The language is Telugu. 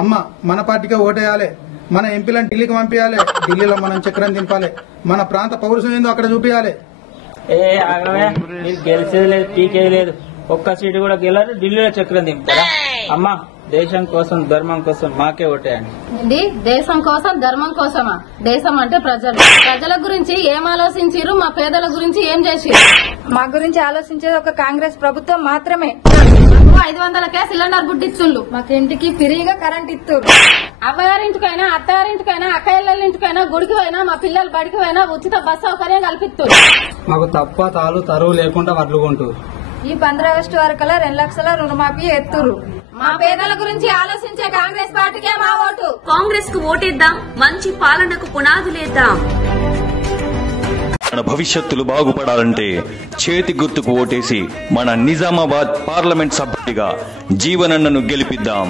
అమ్మ మన పార్టీకే ఓటేయాలి, మన ఎంపీలను ఢిల్లీకి పంపించాలి, ఢిల్లీలో మనం చక్రం దింపాలి, మన ప్రాంత పౌరుషం ఏందో అక్కడ చూపించాలి. మీరు గెలిచేది లేదు, పీకేది లేదు, ఒక్క సీటు కూడా గెలరు, ఢిల్లీలో చక్రం దింపుతారా? అమ్మా దేశం కోసం ధర్మం కోసం మాకే ఓటేయండి. ఇది దేశం కోసం ధర్మం కోసమా? దేశం అంటే ప్రజలు. ప్రజల గురించి ఏం ఆలోచించారు? మా పేదల గురించి ఏం చేసిరు? మా గురించి ఆలోచించేది ఒక కాంగ్రెస్ ప్రభుత్వం మాత్రమే. 500కే సిలిండర్ బుడ్డిచ్చుళ్ళు, మాకు ఇంటికి ఫ్రీగా కరెంట్ ఇస్తారు. అవ్వగారింటికైనా అత్తగారింటికైనా అక్కయ్యళ్ళింటికైనా గుడికి పోయినా మా పిల్లలు బడికి పోయినా ఉచిత బస్ సౌకర్యం కల్పిస్తారు. మాకు తప్ప తాలు తరువు లేకుండా వడ్లుకుంటారు. ఈ 15 ఆగస్టు వరకల్లా 2 లక్షల రుణమాఫీ ఎత్తురు. మా పేదల గురించి ఆలోచించే కాంగ్రెస్ పార్టీకే మా ఓటు. కాంగ్రెస్ కు ఓటేద్దాం, మంచి పాలనకు పునాదులేద్దాం. మన భవిష్యత్తులు బాగుపడాలంటే చేతి గుర్తుకు ఓటేసి మన నిజామాబాద్ పార్లమెంట్ సభ్యుడిగా జీవనన్నను గెలిపిద్దాం.